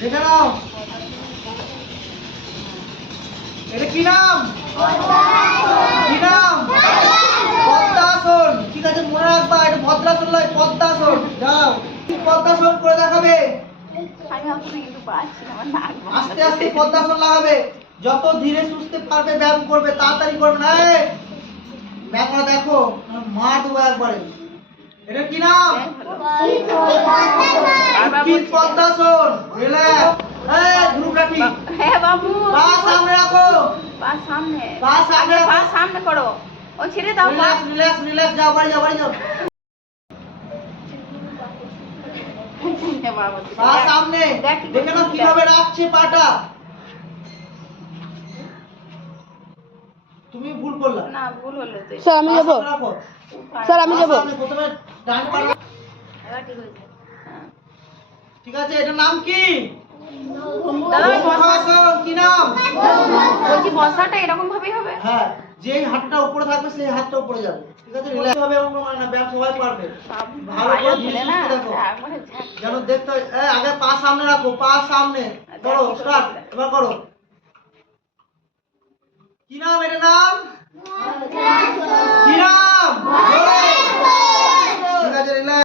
দেখে নাও, এটা কি নাম? কি নাম? পদ্মাসন। ঠিক আছে, মনে রাখবা এটা ভদ্রাসন নয়, পদ্মাসন। যাও পদ্মাসন করে দেখাবে। আস্তে আস্তে পদ্মাসন লাগাবে, যত ধীরে সুস্থে পারবে ব্যায়াম করবে, তাড়াতাড়ি করবে না। ব্যায়ামটা দেখো, মা দেবো একবারে। এটা কি নাম? পদ্মাসন। রিল্যাক্স। এই গ্রুপ রাখি। হ্যাঁ বাবু, পা সামনে রাখো, পা সামনে, পা সামনে রাখো। পা সামনে করো। ও ছেড়ে দাও। Relax relax relax. যাও বাড়ি যাও, বাড়ি যাও। পা সামনে। দেখে নাও কিভাবে রাখছে পাটা। তুমি ভুল করলা। না, ভুল হলো তো। স্যার আমি যাবো, স্যার আমি যাবো। প্রথমে ডান পা। এবার ঠিক হয়েছে। ঠিক আছে, এটার নাম কি? দাদা ওই পদ্মাসন। কি নাম? বলছি বসাটা এরকম ভাবেই হবে। হ্যাঁ, যেই হাতটা উপরে থাকবে সেই হাতটা উপরে যাবে। ঠিক আছে, রিল্যাক্স হবে, অন্য মানে না, ব্যায়াম সবাই পারবে। ভালো করে ধীরে সুস্থে দেখো, যেন দেখতে হয়। আগে পা সামনে রাখো, পা সামনে করো। স্টার্ট, এবার করো। কি নাম? এটা নাম কি নাম?